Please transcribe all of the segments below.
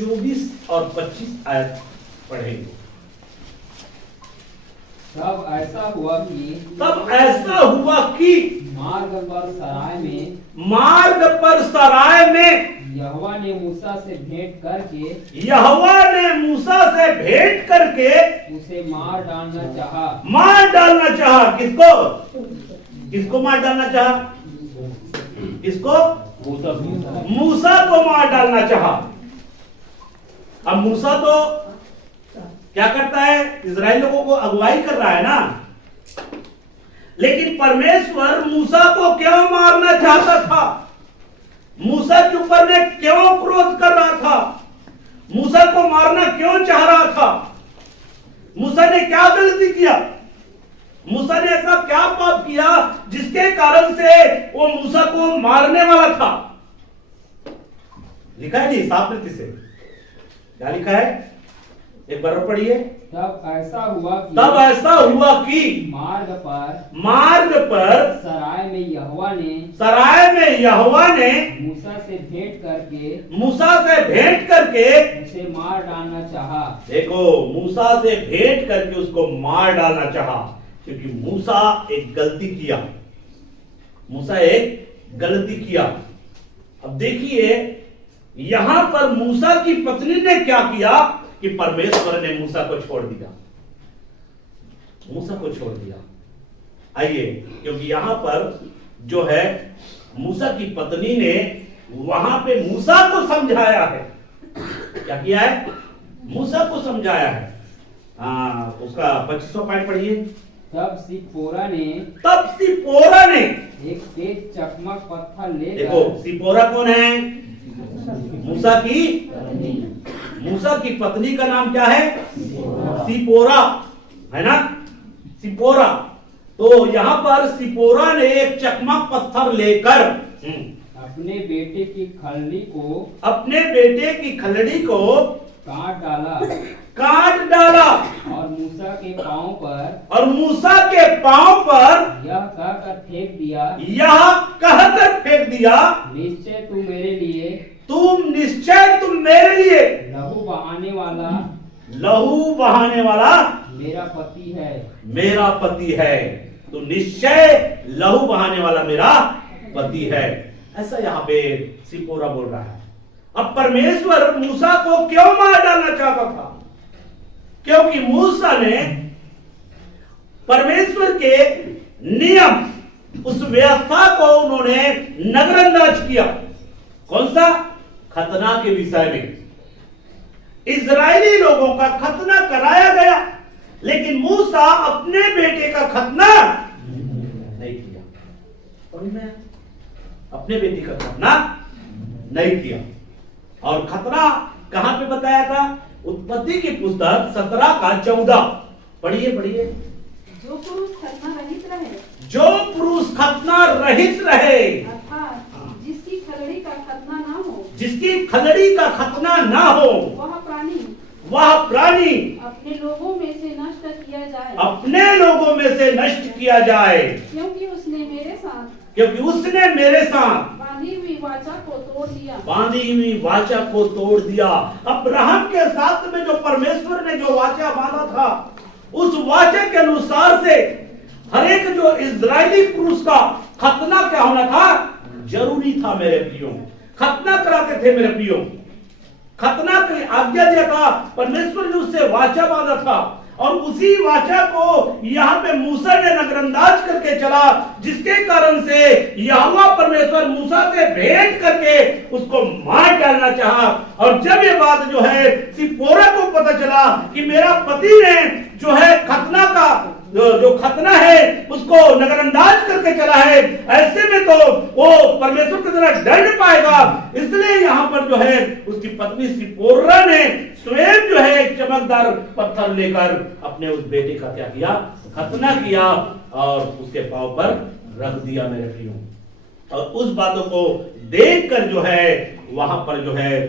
24 और 25 आयत पढ़ेंगे। तब ऐसा हुआ कि मार्ग पर सराय में यहोवा ने मूसा से भेंट करके उसे मार डालना चाहा। किसको मार डालना चाहा? किसको? मूसा को मार डालना चाहा। अब मूसा तो क्या करता है? इजराइल लोगों को अगुवाई कर रहा है ना। लेकिन परमेश्वर मूसा को क्यों मारना चाहता था? मूसा के ऊपर में क्यों क्रोध कर रहा था? मूसा को मारना क्यों चाह रहा था? मूसा ने क्या गलती किया? मूसा ने ऐसा क्या पाप किया जिसके कारण से वो मूसा को मारने वाला था? लिखा है नहीं साफ रीति से। क्या लिखा है? एक बार पढ़िए। तब ऐसा हुआ कि मार्ग पर सराय में यहोवा ने मूसा से भेंट करके उसे मार डालना चाहा। देखो, मूसा से भेंट करके उसको मार डालना चाहा, क्योंकि मूसा एक गलती किया। अब देखिए यहां पर मूसा की पत्नी ने क्या किया कि परमेश्वर ने मूसा को छोड़ दिया। आइए, क्योंकि यहां पर जो है मूसा की पत्नी ने वहां पे मूसा को समझाया है। क्या किया है? मूसा को समझाया है। उसका 25वां पॉइंट पढ़िए। तब सिपोरा ने एक तेज चकमक पत्थर लेकर, देखो सिपोरा कौन है? मूसा की पत्नी का नाम क्या है? सिपोरा, है ना? सिपोरा। तो यहाँ पर सिपोरा ने एक चकमक पत्थर लेकर अपने बेटे की खलड़ी को काट डाला और मूसा के पांव पर यह कहकर फेंक दिया, निश्चय तुम मेरे लिए लहू बहाने वाला मेरा पति है। तो निश्चय लहू बहाने वाला मेरा पति है। ऐसा यहाँ पे सिपोरा बोल रहा है। अब परमेश्वर मूसा को क्यों मार डालना चाहता था? क्योंकि मूसा ने परमेश्वर के नियम, उस व्यवस्था को उन्होंने नजरअंदाज किया। कौन सा? खतना के विषय में। इजरायली लोगों का खतना कराया गया, लेकिन मूसा अपने बेटे का खतना नहीं किया। अपने बेटे का खतना नहीं किया। और खतना कहां पे बताया था? उत्पत्ति की पुस्तक 17 का 14 पढ़िए। जो पुरुष खतना रहित रहे, अर्थात जिसकी खलड़ी का खतना ना हो, वह प्राणी अपने लोगों में से नष्ट किया जाए, क्योंकि उसने मेरे साथ बांधी हुई वाचा को तोड़ दिया। अब्राहम के साथ में जो परमेश्वर ने जो वाचा बांधा था, उस वाचा के अनुसार से हर एक जो इजरायली पुरुष का खतना क्या होना था? जरूरी था मेरे प्रियो। खतना कराते थे मेरे प्रियो। खतना की आज्ञा दिया था परमेश्वर ने, उससे वाचा बांधा था। और उसी वाचा को यहाँ पे मूसा ने नजरअंदाज करके चला, जिसके कारण से यहोवा परमेश्वर मूसा से भेंट करके उसको मार डालना चाहा। और जब ये बात जो है सिपोरा को पता चला कि मेरा पति ने जो है खतना का जो खतना है उसको नजरअंदाज करके चला है, ऐसे में तो वो परमेश्वर की तरह दंड पाएगा। इसलिए यहाँ पर जो है उसकी पत्नी सिपोरा ने स्वयं जो है एक चमकदार पत्थर लेकर अपने उस बेटे का क्या किया? खतना किया और उसके पांव पर रख दिया मेरे प्रियो। और उस बातों को देखकर जो है वहां पर जो है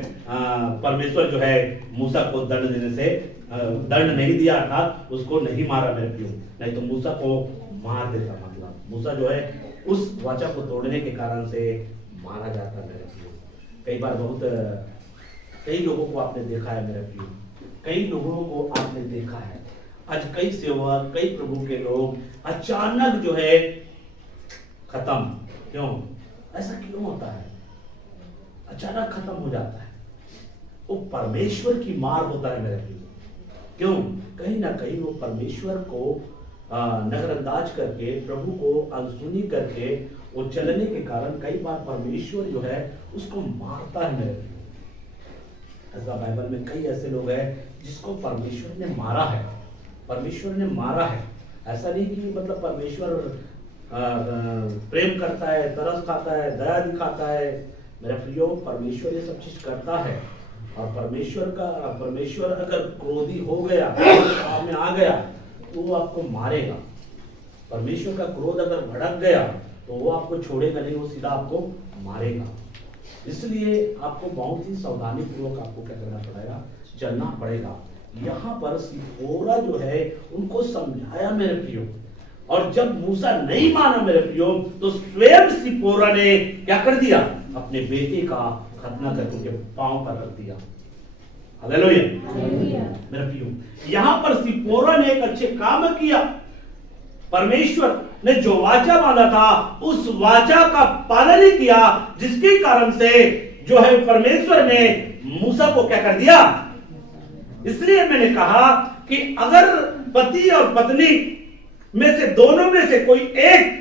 परमेश्वर जो है मूसा को दंड देने से दंड नहीं दिया, अर्थात उसको नहीं मारा मेरे प्रियो। नहीं तो मूसा को मार देता। मतलब मूसा जो है उस वाचा को तोड़ने के कारण से मारा जाता मेरे प्रियो। कई बार बहुत कई लोगों को आपने देखा है मेरे प्रियो, कई लोगों को आपने देखा है आज कई सेवक, कई प्रभु के लोग अचानक जो है खत्म। क्यों? ऐसा क्यों होता है? अचानक खत्म हो जाता है। वो परमेश्वर की मार होता है मेरे प्रियो। क्यों? कहीं ना कहीं वो परमेश्वर को नजरअंदाज करके, प्रभु को अनसुनी करके वो चलने के कारण कई बार परमेश्वर जो है उसको मारता है मेरे प्रियो। ऐसा बाइबल में कई ऐसे लोग हैं जिसको परमेश्वर ने मारा है, परमेश्वर ने मारा है। ऐसा नहीं कि मतलब परमेश्वर प्रेम करता है, तरस खाता है, दया दिखाता है। मेरे प्रियो, परमेश्वर ये सब चीज करता है। और परमेश्वर अगर क्रोधी हो गया, में आ गया तो वो आपको मारेगा। परमेश्वर का क्रोध अगर भड़क गया तो वो आपको छोड़ेगा नहीं, वो सीधा आपको मारेगा। इसलिए आपको बहुत ही सावधानी पूर्वक आपको क्या करना पड़ेगा, चलना पड़ेगा। यहाँ पर सिपोरा जो है उनको समझाया मेरे प्रियो, और जब मूसा नहीं माना मेरे प्रियो तो स्वयं सिपोरा ने क्या कर दिया, अपने बेटे का खतना करके उनके पांव पर रख दिया। हालेलुया मेरे प्रियो, यहाँ पर सिपोरा ने एक अच्छे काम किया। परमेश्वर ने जो वाचा बांधा था उस वाचा का पालन ही किया, जिसके कारण से जो है परमेश्वर ने मूसा को क्या कर दिया। इसलिए मैंने कहा कि अगर पति और पत्नी में से दोनों में से कोई एक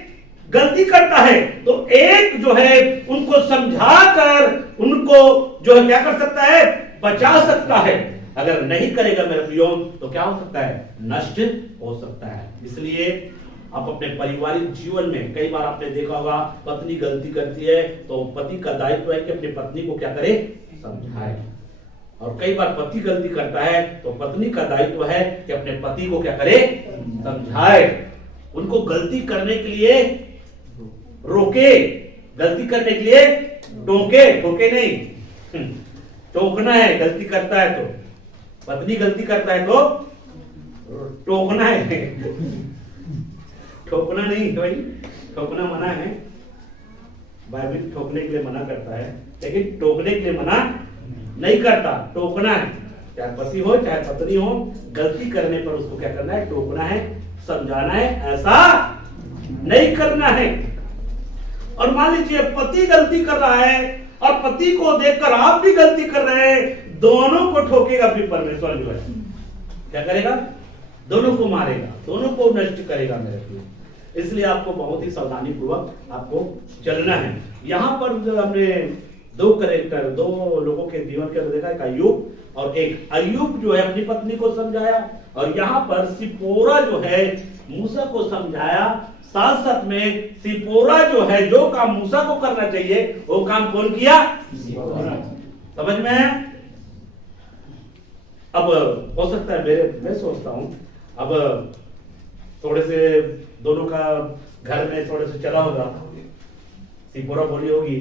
गलती करता है तो एक जो है उनको समझाकर उनको जो है क्या कर सकता है, बचा सकता है। अगर नहीं करेगा मेरे प्रियो तो क्या हो सकता है, नष्ट हो सकता है। इसलिए आप अपने पारिवारिक जीवन में कई बार आपने देखा होगा पत्नी गलती करती है तो पति का दायित्व है कि अपनी पत्नी को क्या करे, समझाए। और कई बार पति गलती करता है तो पत्नी का दायित्व है कि अपने पति को क्या करे, समझाए। उनको गलती करने के लिए रोके, गलती करने के लिए टोके, ठोके नहीं, टोकना है। गलती करता है तो पत्नी गलती करता है तो टोकना है, ठोकना नहीं भाई, ठोकना मना है। बाइबल ठोकने के लिए मना करता है लेकिन टोकने के लिए मना नहीं करता, टोकना है। चाहे पति हो चाहे पत्नी हो, गलती करने पर उसको क्या करना है, टोकना है, समझाना है, ऐसा नहीं करना है। और मान लीजिए पति गलती कर रहा है और पति को देखकर आप भी गलती कर रहे हैं, दोनों को ठोकेगा फिर परमेश्वर जो है क्या करेगा, दोनों को मारेगा, दोनों को नष्ट करेगा मेरे प्रिय। इसलिए आपको बहुत ही सावधानी पूर्वक आपको चलना है। यहाँ पर जो हमने दो लोगों के जीवन के अंदर देखा, एक अय्यूब और एक अय्यूब जो है अपनी पत्नी को समझाया, और यहाँ पर सिपोरा जो है मूसा को समझाया। साथ साथ में सिपोरा जो है जो काम मूसा को करना चाहिए वो काम कौन किया, समझ में है। अब हो सकता है मैं सोचता हूं अब थोड़े से दोनों का घर में थोड़े से चला होगा। सिपोरा बोली होगी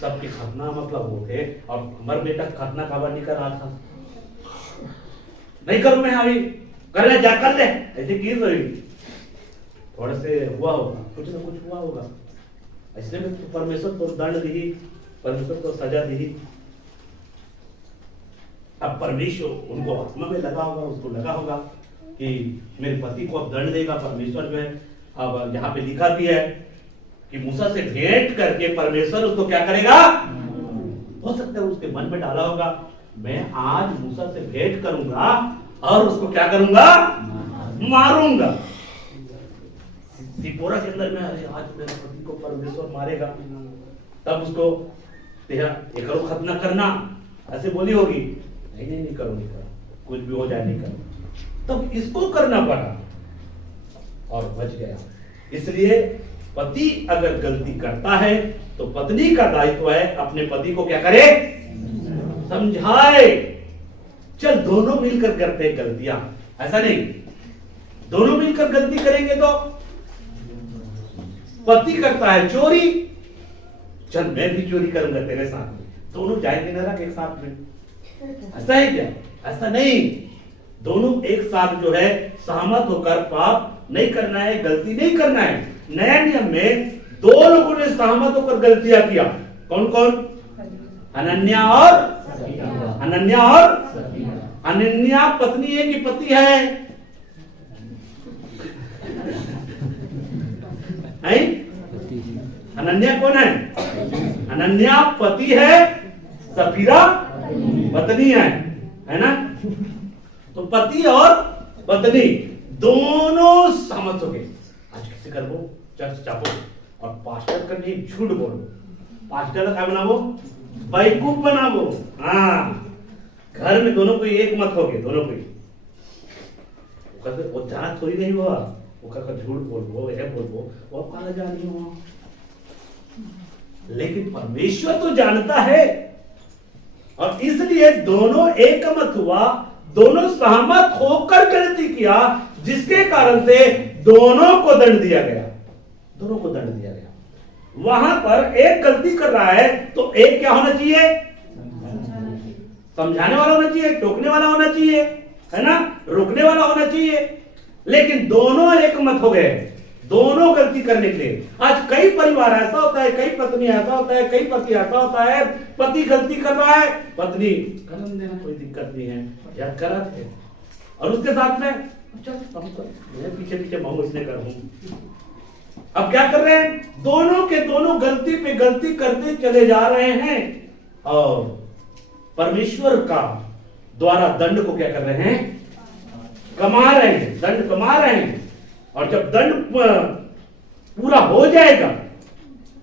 सबके खतना मतलब होते, और हमारे बेटा खतना खबर नहीं कर रहा था, नहीं करूं मैं, अभी करने जा कर ले, ऐसे की रही। थोड़े से हुआ होगा, कुछ ना कुछ हुआ होगा, इसलिए परमेश्वर को दंड दी, परमेश्वर को सजा दी। अब परमेश्वर उनको आत्मा में लगा होगा, उसको लगा होगा कि मेरे पति को अब दंड देगा परमेश्वर जो है। अब यहाँ पे लिखा भी है कि मूसा से भेंट करके परमेश्वर उसको क्या करेगा। हो सकता है उसके मन में डाला होगा मैं आज मूसा से भेंट करूंगा और उसको क्या करूंगा, मारूंगा। सिपोरा के अंदर में अरे आज मेरे पति को परमेश्वर मारेगा, तब उसको तेरा ये करो खतना करना, ऐसे बोली होगी। नहीं करो, नहीं करो, कुछ भी हो जाए नहीं करो। तब इसको करना पड़ा और बच गया। इसलिए पति अगर गलती करता है तो पत्नी का दायित्व है अपने पति को क्या करे, समझाए। चल दोनों मिलकर करते हैं गलतियां, ऐसा नहीं दोनों मिलकर गलती करेंगे तो पति करता है चोरी, चल मैं भी चोरी करूंगा तेरे साथ में, दोनों जाएंगे नरक एक साथ में, ऐसा है क्या, ऐसा नहीं। दोनों एक साथ जो है सहमत होकर पाप नहीं करना है, गलती नहीं करना है। नया नियम में दो लोगों ने सहमत होकर गलतियां किया, कौन कौन, अनन्या और अनन्या पत्नी है कि पति है? अनन्या कौन है? अनन्या पति है, सफीरा पत्नी है ना? तो पति और पत्नी दोनों सहमत हो गए। आज कैसे कर वो चर्च चापो और पास्टर करने झूठ बोलो, पास्टर का क्या बनावो? बेवकूफ बनावो। हाँ, घर में दोनों कोई एक मत हो गए, दोनों कोई वो जाना थोड़ी नहीं हुआ, वो कहकर झूठ बोल वो है बोल वो काला जानी हो। लेकिन परमेश्वर तो जानता है, और इसलिए दोनों एक मत हुआ, दोनों सहमत होकर गलती किया, जिसके कारण से दोनों को दंड दिया गया। दोनों को दंड दिया गया। वहां पर एक गलती कर रहा है तो एक क्या होना चाहिए? समझाने वाला होना चाहिए, टोकने वाला होना चाहिए, है ना, रोकने वाला होना चाहिए। लेकिन दोनों एक मत हो गए, दोनों गलती करने के लिए। आज कई परिवार ऐसा होता है, कई पत्नी ऐसा होता है, कई पति ऐसा होता है, पति गलती कर रहा है, पत्नी करने देना, कोई दिक्कत नहीं है यार, करा थे, और उसके साथ में मैं पीछे पीछे मांगू इसने करूं। अब क्या कर रहे हैं? दोनों के दोनों गलती पे गलती करते चले जा रहे हैं, और परमेश्वर का द्वारा दंड को क्या कर रहे हैं? कमा रहे हैं, दंड कमा रहे हैं। और जब दंड पूरा हो जाएगा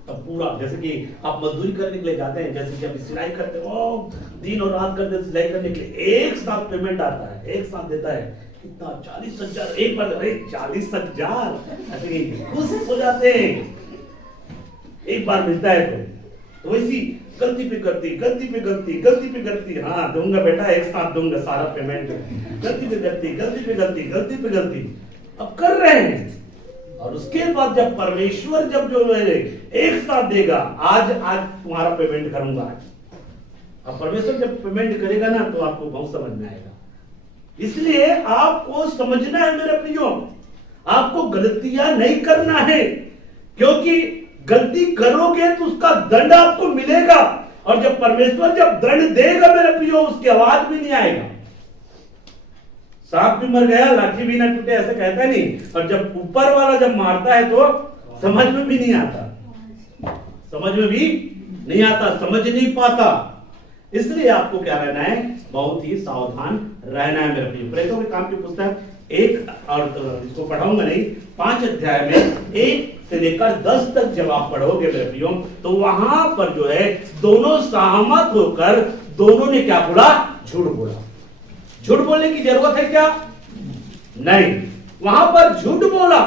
तब पूरा, जैसे कि आप मजदूरी करने के लिए जाते हैं, जैसे कि आप सिलाई करते हो, दिन और रात करते सिलाई करने के लिए, एक साथ पेमेंट आता है, एक साथ देता है कितना? 40,000 एक बार। अरे 40,000 ऐसे खुश हो जाते हैं, एक बार मिलता है तो वैसी गलती पे गलती, गलती पे गलती, गलती पे गलती। हाँ दूंगा बेटा, एक साथ दूंगा सारा पेमेंट। गलती पे गलती, गलती पे गलती, गलती पे गलती अब कर रहे हैं। और उसके बाद जब परमेश्वर जब जो एक साथ देगा, आज तुम्हारा पेमेंट करूंगा आज। अब परमेश्वर जब पेमेंट करेगा ना तो आपको बहुत समझ में आएगा। इसलिए आपको समझना है मेरे प्रियो, आपको गलतियां नहीं करना है, क्योंकि गलती करोगे तो उसका दंड आपको मिलेगा। और जब परमेश्वर जब दंड देगा मेरे प्रियो, उसकी आवाज भी नहीं आएगा। सांप भी मर गया लाठी भी ना टूटे, ऐसे कहता नहीं। और जब ऊपर वाला जब मारता है तो समझ में भी नहीं आता, समझ में भी नहीं आता, समझ नहीं पाता। इसलिए आपको क्या रहना है? बहुत ही सावधान रहना है मेरे प्रियो। प्रेरितों के काम की पुस्तक 1 और इसको पढ़ाऊंगा नहीं, 5 अध्याय में 1 से लेकर 10 तक जब आप पढ़ोगे मेरे प्रियो, तो वहां पर जो है दोनों सहमत होकर दोनों ने क्या बोला? झूठ बोला। झूठ बोलने की जरूरत है क्या? नहीं, वहां पर झूठ बोला।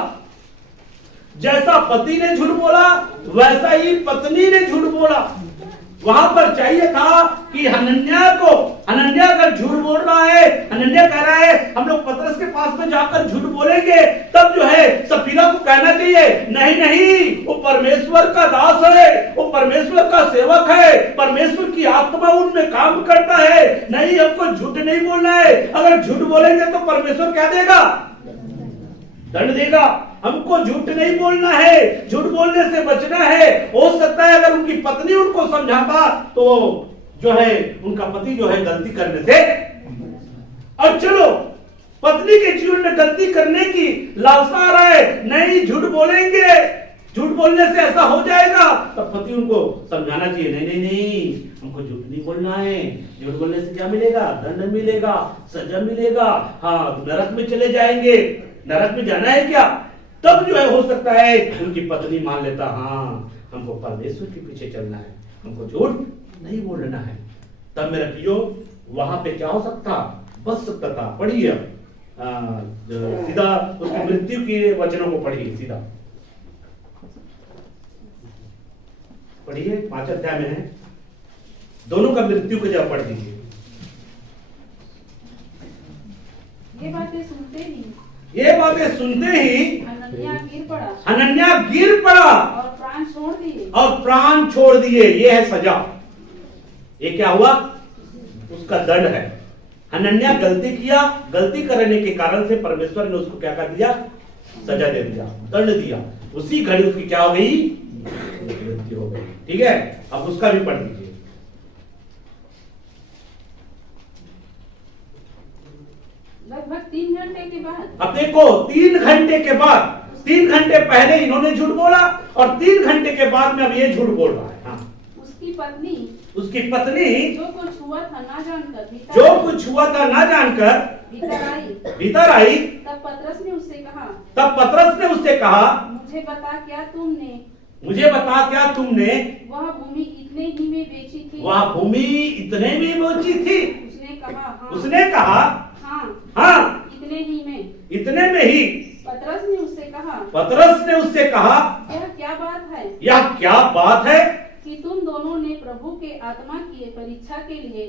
जैसा पति ने झूठ बोला वैसा ही पत्नी ने झूठ बोला। वहां पर चाहिए था कि हनन्या अगर झूठ बोल रहा है, हनन्या कह रहा है हम लोग पतरस के पास में जाकर झूठ बोलेंगे, तब जो है सफीरा को कहना चाहिए नहीं, वो परमेश्वर का दास है, वो परमेश्वर का सेवक है, परमेश्वर की आत्मा उनमें काम करता है, नहीं हमको झूठ नहीं बोलना है। अगर झूठ बोलेंगे तो परमेश्वर क्या देगा? दंड देगा। हमको झूठ नहीं बोलना है, झूठ बोलने से बचना है। हो सकता है अगर उनकी पत्नी उनको समझाता तो जो है उनका पति जो है गलती करने से, और चलो पत्नी के जीवन में गलती करने की लालसा आ रहा है, नहीं झूठ बोलेंगे, झूठ बोलने से ऐसा हो जाएगा, तब पति उनको समझाना चाहिए नहीं नहीं नहीं, हमको झूठ नहीं बोलना है। झूठ बोलने से क्या मिलेगा? दंड मिलेगा, सजा मिलेगा, हाँ नरक में चले जाएंगे। नरक में जाना है क्या? तब जो है हो सकता है उनकी पत्नी मान लेता, हाँ हमको परमेश्वर के पीछे चलना है, हमको झूठ नहीं बोलना है। तब मेरा प्रियो वहां पे क्या हो सकता? बच सकता था। पढ़िए सीधा उसकी मृत्यु के वचनों को पढ़िए, सीधा पढ़िए, 5 अध्याय में है, दोनों का मृत्यु को जब पढ़ दीजिए। ये बातें सुनते ही हनन्या गिर पड़ा और प्राण छोड़ दिए। ये है सजा। ये क्या हुआ? उसका दंड है। हनन्या गलती किया, गलती करने के कारण से परमेश्वर ने उसको क्या कर दिया? सजा दे दिया, दंड दिया। उसी घड़ी उसकी क्या हो गई? मृत्यु हो गई। ठीक है, अब उसका भी पढ़ दीजिए। लगभग 3 घंटे के बाद अब देखो 3 घंटे के बाद, 3 घंटे पहले इन्होंने झूठ बोला और 3 घंटे के बाद में अब ये झूठ बोल रहा है। हाँ। उसकी पत्नी उसकी पत्नी जो कुछ हुआ था ना जानकर जो कुछ हुआ था ना जानकर भीतर आई। तब पतरस ने उससे कहा, मुझे बता क्या तुमने वह भूमि इतने ही में बेची थी? वह भूमि इतने में बेची थी? उसने कहा हाँ इतने में ही। पतरस ने उससे कहा यह क्या बात है कि तुम दोनों ने प्रभु की आत्मा की परीक्षा के लिए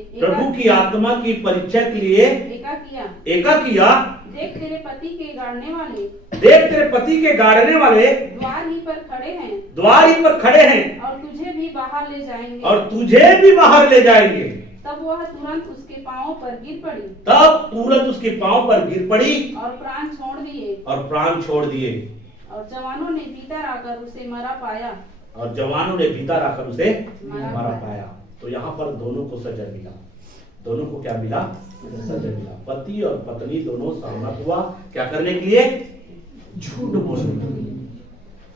एका किया। देख तेरे पति के गाड़ने वाले द्वार ही पर खड़े हैं और तुझे भी बाहर ले जाएंगे। तब वह तुरंत उसके पांवों पर गिर पड़ी और प्राण छोड़ दिए। और जवानों ने भीतर आकर उसे मरा पाया। तो यहाँ पर दोनों को सजा मिला। दोनों को क्या मिला? सजा मिला। पति और पत्नी दोनों सहमत हुआ क्या करने के लिए? झूठ बोलने के लिए।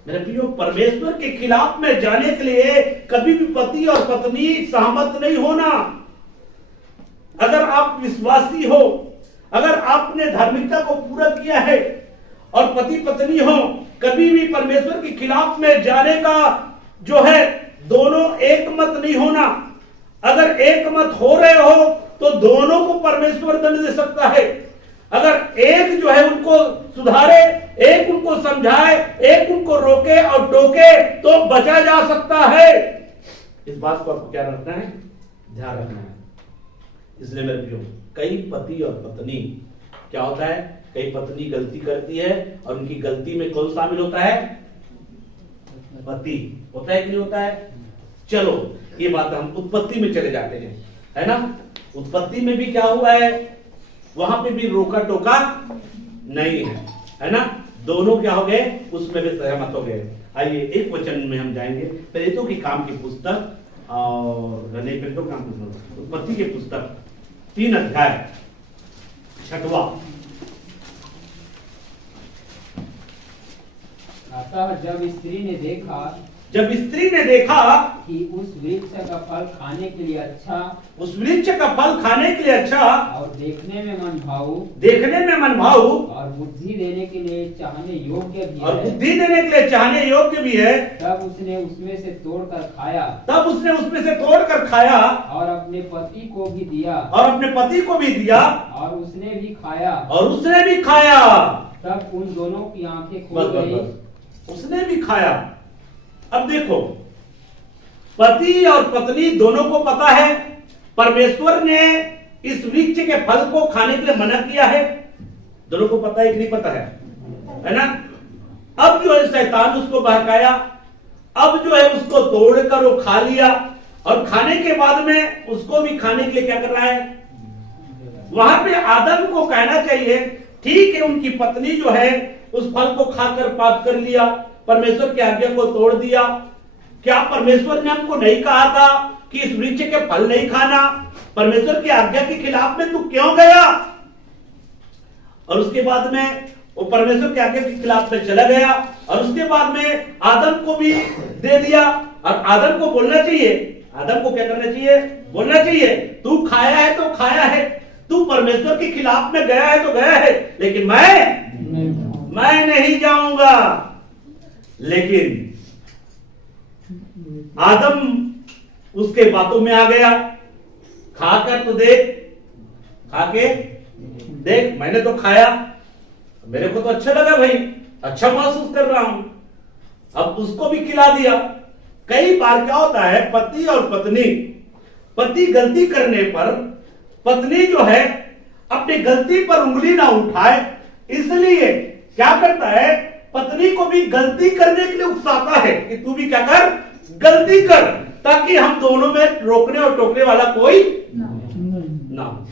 मेरे प्रियो, परमेश्वर के खिलाफ में जाने के लिए कभी भी पति और पत्नी सहमत नहीं होना। अगर आप विश्वासी हो, अगर आपने धार्मिकता को पूरा किया है और पति पत्नी हो, कभी भी परमेश्वर के खिलाफ में जाने का जो है दोनों एक मत नहीं होना। अगर एक मत हो रहे हो तो दोनों को परमेश्वर दंड दे सकता है। अगर एक जो है उनको सुधारे, एक उनको समझाए, एक उनको रोके और टोके तो बचा जा सकता है। इस बात को आपको क्या रखना है? ध्यान रखना है। इसलिए मेरे प्रियो, कई पति और पत्नी क्या होता है, कई पत्नी गलती करती है और उनकी गलती में कौन शामिल होता है? पति। होता है कि नहीं होता है? चलो ये बात हम उत्पत्ति में चले जाते हैं, है ना। उत्पत्ति में भी क्या हुआ है? वहां पे भी रोका टोका नहीं है ना। दोनों क्या हो गए? उसमें भी सहमत हो गए। आइए एक वचन में हम जाएंगे, प्रेरितों की काम की पुस्तक और प्रेरितों काम की पुस्तक, उत्पत्ति की पुस्तक 3 अध्याय 6वां। अतः जब स्त्री ने देखा कि उस वृक्ष का फल खाने के लिए अच्छा और देखने में मनभाऊ और बुद्धि देने के लिए चाहने योग्य भी है, तब उसने उसमें से तोड़कर खाया और अपने पति को भी दिया और उसने भी खाया। तब उन दोनों की आंखें खुल गई। उसने भी खाया। अब देखो, पति और पत्नी दोनों को पता है परमेश्वर ने इस वृक्ष के फल को खाने के लिए मना किया है। दोनों को पता है कि नहीं पता है ना। अब जो है शैतान उसको बहकाया, अब जो है उसको तोड़कर वो खा लिया और खाने के बाद में उसको भी खाने के लिए क्या कर रहा है? वहां पे आदम को कहना चाहिए ठीक है, उनकी पत्नी जो है उस फल को खाकर पाप कर लिया, परमेश्वर की आज्ञा को तोड़ दिया। क्या परमेश्वर ने हमको नहीं कहा था कि इस वृक्ष के फल नहीं खाना? परमेश्वर की आज्ञा के खिलाफ में तू क्यों गया? और उसके बाद में वो परमेश्वर की आज्ञा के खिलाफ में चला गया और उसके बाद में आदम को भी दे दिया। और आदम को बोलना चाहिए, आदम को क्या करना चाहिए? बोलना चाहिए तू खाया है तो खाया है, तू परमेश्वर के खिलाफ में गया है तो गया है, लेकिन मैं नहीं जाऊंगा। लेकिन आदम उसके बातों में आ गया। खाकर तो खाके देख, मैंने तो खाया, मेरे को तो अच्छा लगा भाई, अच्छा महसूस कर रहा हूं। अब उसको भी खिला दिया। कई बार क्या होता है, पति और पति गलती करने पर पत्नी जो है अपनी गलती पर उंगली ना उठाए, इसलिए क्या करता है, पत्नी को भी गलती करने के लिए उकसाता है कि तू भी क्या कर, गलती कर, ताकि हम दोनों में रोकने और टोकने वाला कोई ना हो।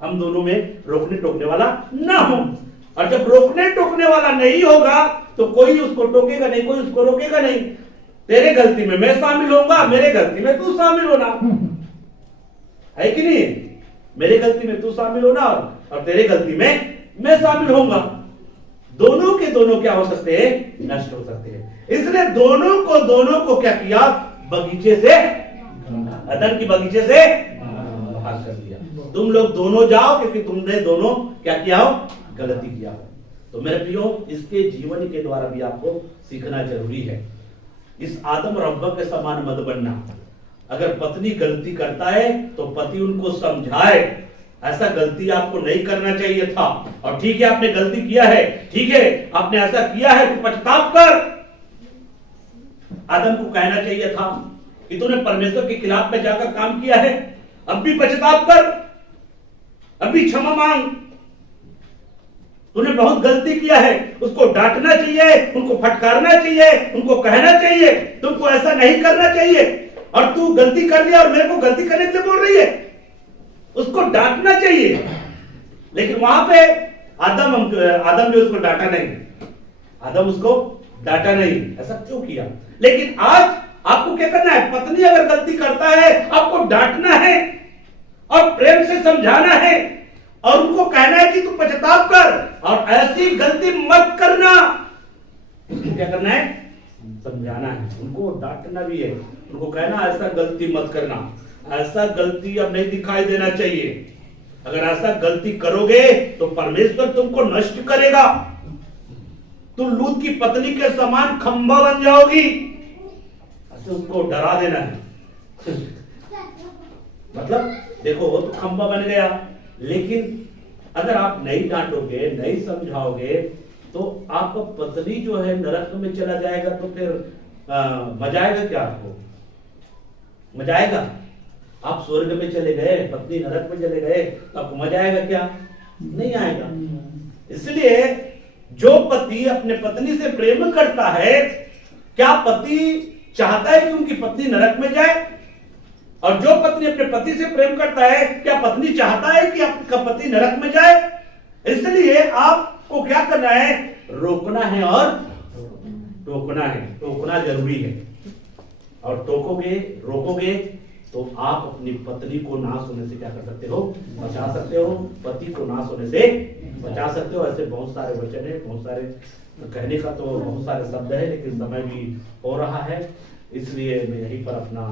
हम दोनों में रोकने टोकने वाला ना हो। और जब रोकने टोकने वाला नहीं होगा तो कोई उसको टोकेगा नहीं, कोई उसको रोकेगा नहीं। तेरे गलती में मैं शामिल होऊंगा, मेरे गलती में तू शामिल होना, है कि नहीं? मेरे गलती में तू शामिल होना और तेरे गलती में मैं शामिल होऊंगा, दोनों के दोनों क्या हो सकते हैं, नष्ट हो सकते हैं। इसने दोनों को क्या किया, बगीचे से, अदन की बगीचे से बाहर कर दिया। तुम लोग दोनों जाओ क्योंकि तुमने दोनों क्या किया हो, गलती किया हो। तो मेरे प्रियो, इसके जीवन के द्वारा भी आपको सीखना जरूरी है। इस आदम और हव्वा के समान मत बनना। अगर पत्नी गलती करता है तो पति उनको समझाए, ऐसा गलती आपको नहीं करना चाहिए था, और ठीक है आपने गलती किया है, ठीक है आपने ऐसा किया है तो पछतावा कर। आदम को कहना चाहिए था कि तूने परमेश्वर के खिलाफ में जाकर काम किया है, अब भी पछतावा कर, अब भी क्षमा मांग, तूने बहुत गलती किया है। उसको डांटना चाहिए, उनको फटकारना चाहिए, उनको कहना चाहिए तुमको ऐसा नहीं करना चाहिए, और तू गलती कर लिया और मेरे को गलती करने के लिए बोल रही है। उसको डांटना चाहिए। लेकिन वहां पे आदम जो उसको डांटा नहीं, आदम उसको डांटा नहीं, ऐसा क्यों किया? लेकिन आज आपको क्या करना है, पत्नी अगर गलती करता है आपको डांटना है और प्रेम से समझाना है और उनको कहना है कि तू पछतावा कर और ऐसी गलती मत करना। उसको क्या करना है, समझाना है, उनको डांटना भी है, उनको कहना ऐसा गलती मत करना, ऐसा गलती अब नहीं दिखाई देना चाहिए। अगर ऐसा गलती करोगे तो परमेश्वर तुमको नष्ट करेगा, तुम लूत की पत्नी के समान खंभा बन जाओगी। ऐसे उसको डरा देना है। मतलब देखो वो तो खंभा बन गया, लेकिन अगर आप नहीं डांटोगे, नहीं समझाओगे तो आपका पत्नी जो है नरक में चला जाएगा, तो फिर मजा आएगा क्या? आपको मजा आएगा? आप स्वर्ग में चले गए, पत्नी नरक में चले गए, तो आपको मजा आएगा क्या? नहीं आएगा। इसलिए जो पति अपने पत्नी से प्रेम करता है, क्या पति चाहता है कि उनकी पत्नी नरक में जाए? और जो पत्नी अपने पति से प्रेम करता है, क्या पत्नी चाहता है कि आपका पति नरक में जाए? इसलिए आपको क्या करना है, रोकना है और टोकना है। टोकना जरूरी है, और टोकोगे, रोकोगे तो आप अपनी पत्नी को नाश होने से क्या कर सकते हो, बचा सकते हो, पति को नाश होने से बचा सकते हो। ऐसे बहुत सारे वचन है, बहुत सारे कहने का तो बहुत सारे शब्द है, लेकिन समय भी हो रहा है, इसलिए मैं यहीं पर अपना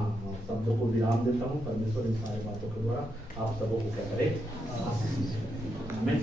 शब्दों को विराम देता हूँ। परमेश्वर इन सारी बातों के द्वारा आप सबों को क्या करे, आशीष दे। आमीन।